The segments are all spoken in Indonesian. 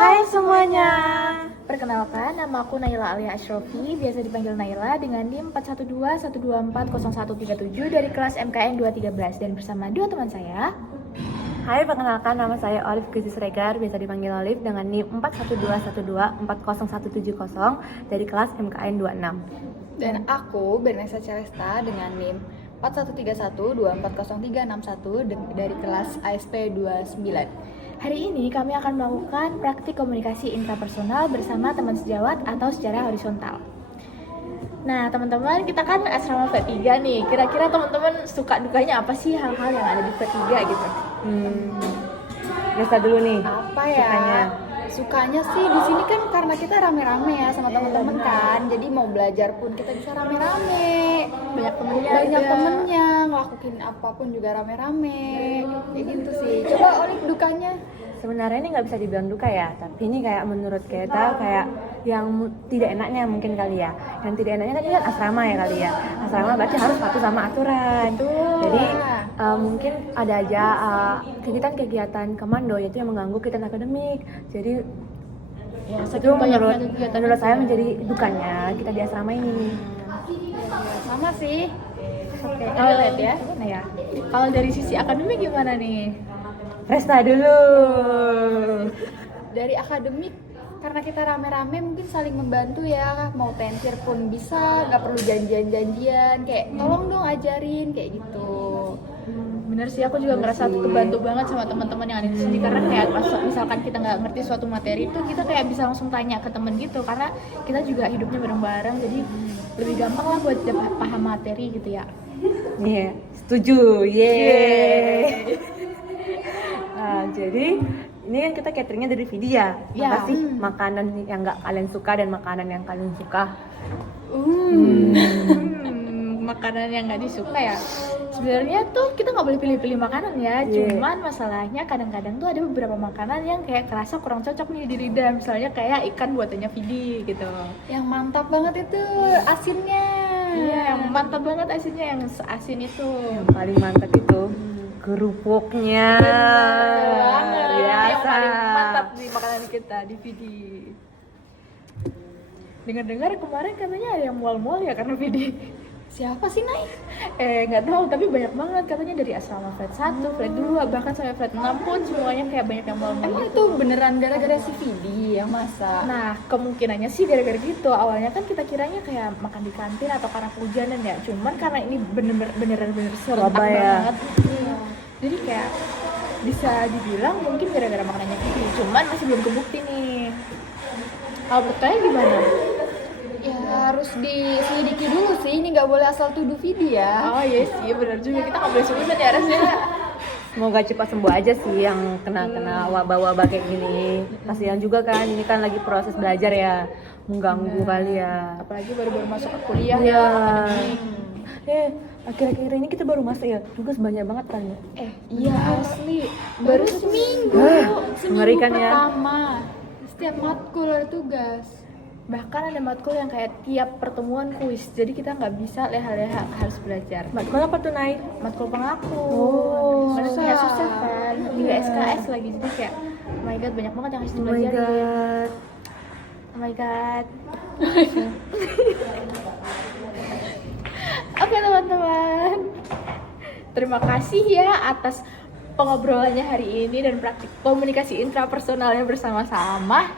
Hai semuanya. Perkenalkan, nama aku Naila Alia Ashrofi, biasa dipanggil Naila dengan NIM 412-124-0137 dari kelas MKN 213 dan bersama dua teman saya. Hai, perkenalkan nama saya Olive Krisis Regar, biasa dipanggil Olive dengan NIM 412-124-0170 dari kelas MKN 26. Dan aku Bernesa Celesta dengan NIM 4131240361 dari kelas ASP 29. Hari ini kami akan melakukan praktik komunikasi intrapersonal bersama teman sejawat atau secara horizontal. Nah teman-teman, kita kan asrama V3 nih, kira-kira teman-teman suka dukanya apa sih hal-hal yang ada di V3 gitu? Resta dulu nih. Apa ya? Sukanya sih di sini kan karena kita rame-rame ya sama teman-teman kan. Jadi mau belajar pun kita bisa rame-rame. Banyak temennya Banyak gitu ya. temennya, ngelakuin apapun juga rame-rame. Kayak gitu sih. Coba Olive dukanya. Sebenarnya ini nggak bisa dibilang duka ya, tapi ini kayak menurut kita kayak yang tidak enaknya mungkin kali ya. Yang tidak enaknya kan ini kan asrama ya kali ya. Asrama berarti harus patuh sama aturan. Jadi mungkin ada aja kegiatan-kegiatan komando yaitu yang mengganggu kegiatan akademik. Jadi Ya, itu saking banyaknya kegiatan menurut saya menjadi dukanya kita di asrama ini. Sama sih. Oke, Kita lihat ya. Nah ya, kalau dari sisi akademik gimana nih? Resta dulu. Dari akademik karena kita rame-rame mungkin saling membantu ya, mau tentir pun bisa, nggak perlu janjian-janjian kayak tolong dong ajarin kayak gitu. Bener sih, aku juga ngerasa kebantu banget sama teman-teman yang ada di sini karena kayak misalkan kita nggak ngerti suatu materi itu kita kayak bisa langsung tanya ke temen gitu karena kita juga hidupnya bareng-bareng jadi lebih gampang lah buat paham materi gitu ya. Iya, setuju. Yeay. Nah, jadi ini kan kita cateringnya dari video ya. Iya. Apa sih makanan yang nggak kalian suka dan makanan yang kalian suka? Makanan yang nggak disuka ya. Sebenarnya tuh kita nggak boleh pilih-pilih makanan ya. Cuman masalahnya kadang-kadang tuh ada beberapa makanan yang kayak kerasa kurang cocok nih di lidah. Misalnya kayak ikan buatannya Vidi gitu. Yang mantap banget itu asinnya. Iya, yang mantap banget asinnya, yang asin itu. Yang paling mantap itu kerupuknya. Banget. Yang Biasa. paling mantap di makanan kita di Vidi. Dengar-dengar kemarin katanya ada yang mual-mual ya karena Vidi. Siapa sih Nay? Nggak tahu, tapi banyak banget katanya dari asrama flat 1, flat 2, bahkan sampai flat 6 pun semuanya kayak banyak yang mual-mual. Emang itu beneran gara-gara si Vidi yang masak? Nah, kemungkinannya sih gara-gara gitu. Awalnya kan kita kiranya kayak makan di kantin atau karena kehujanan ya. Cuman karena ini bener-bener serentak Surabaya. banget. Iya. Jadi kayak bisa dibilang mungkin gara-gara makanannya Vidi. Cuman masih belum kebukti nih. Kalau menurut kalian gimana? Ya harus diselidiki dulu sih, ini nggak boleh asal tuduh Vidi ya. Oh iya sih, benar juga. Kita nggak boleh suuzon ya rasanya. Semoga cepat sembuh aja sih yang kena wabah-wabah kayak gini. Kasihan juga kan, ini kan lagi proses belajar ya, mengganggu kali ya. Apalagi baru-baru masuk ke kuliah Iya. ya. Akhir-akhir ini kita baru masuk ya, tugas banyak banget kan ya. Iya asli, baru seminggu mengerikan ya. pertama. Setiap matkul ada tugas. Bahkan ada matkul yang kayak tiap pertemuan kuis, jadi kita nggak bisa leha-leha harus belajar. Matkul apa tuh, Nay? Matkul pengaku. Mana susah. kayak susah kan, juga SKS lagi, jadi kayak oh my god banyak banget yang harus Oh my dipelajarin. god. Oh my god. Oke teman-teman, terima kasih ya atas pengobrolannya hari ini dan praktik komunikasi intrapersonalnya bersama-sama.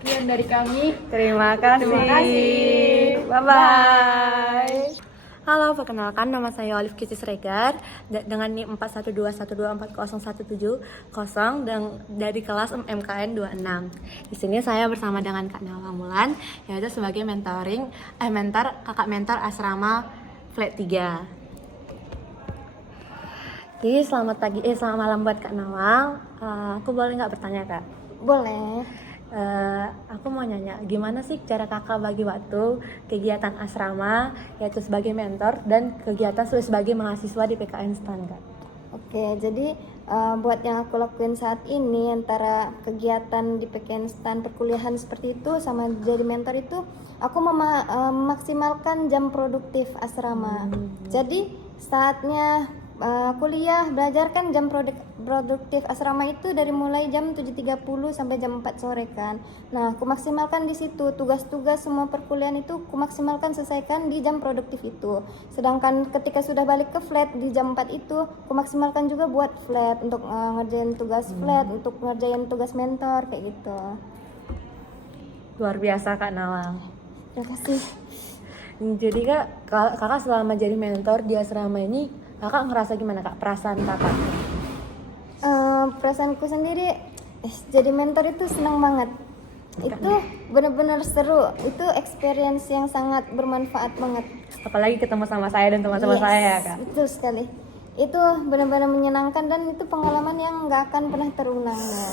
Sekian dari kami. Terima kasih. Terima kasih. Bye-bye. Halo, perkenalkan nama saya Olive Krisis Regar dengan NIM 412-124-0170 dan dari kelas MKN 26. Di sini saya bersama dengan Kak Nawa Mulan, yaitu sebagai mentor kakak mentor asrama flat 3. Jadi selamat malam buat Kak Nawal. Aku boleh nggak bertanya, Kak? Boleh. Aku mau nanya, gimana sih cara kakak bagi waktu kegiatan asrama, yaitu sebagai mentor, dan kegiatan sebagai mahasiswa di PKN STAN, Kak? Oke, jadi buat yang aku lakuin saat ini antara kegiatan di PKN STAN perkuliahan seperti itu sama jadi mentor itu, aku memaksimalkan jam produktif asrama. Jadi saatnya kuliah belajar kan jam produktif asrama itu dari mulai jam 7.30 sampai jam 4 sore kan. Nah, aku maksimalkan di situ tugas-tugas semua perkuliahan itu aku maksimalkan selesaikan di jam produktif itu. Sedangkan ketika sudah balik ke flat di jam 4 itu aku maksimalkan juga buat flat untuk ngerjain tugas flat, untuk ngerjain tugas mentor kayak gitu. Luar biasa Kak Nawang. Terima kasih. Jadi kakak selama jadi mentor di asrama ini, kakak ngerasa gimana Kak perasaan kakak? Perasaanku sendiri jadi mentor itu senang banget. Itu benar-benar seru. Itu experience yang sangat bermanfaat banget. Apalagi ketemu sama saya dan teman-teman Yes, saya ya Kak. betul sekali. Itu benar-benar menyenangkan dan itu pengalaman yang nggak akan pernah terulangnya.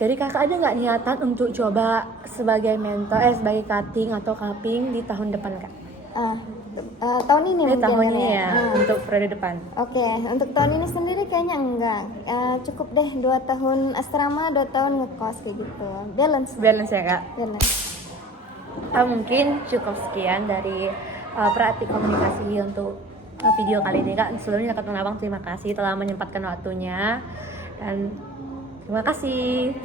Jadi kakak ada nggak niatan untuk coba sebagai mentor, sebagai cutting atau cupping di tahun depan Kak? Tahun ini mungkin Tahun kan ini ya, untuk periode depan. Oke, untuk tahun ini sendiri kayaknya enggak. Cukup deh 2 tahun asrama, 2 tahun ngekos kayak gitu. Balance. Balance ya Kak. Balance. Mungkin cukup sekian dari praktik komunikasi untuk video kali ini Kak. Sebelumnya Kak Nawang terima kasih telah menyempatkan waktunya dan terima kasih.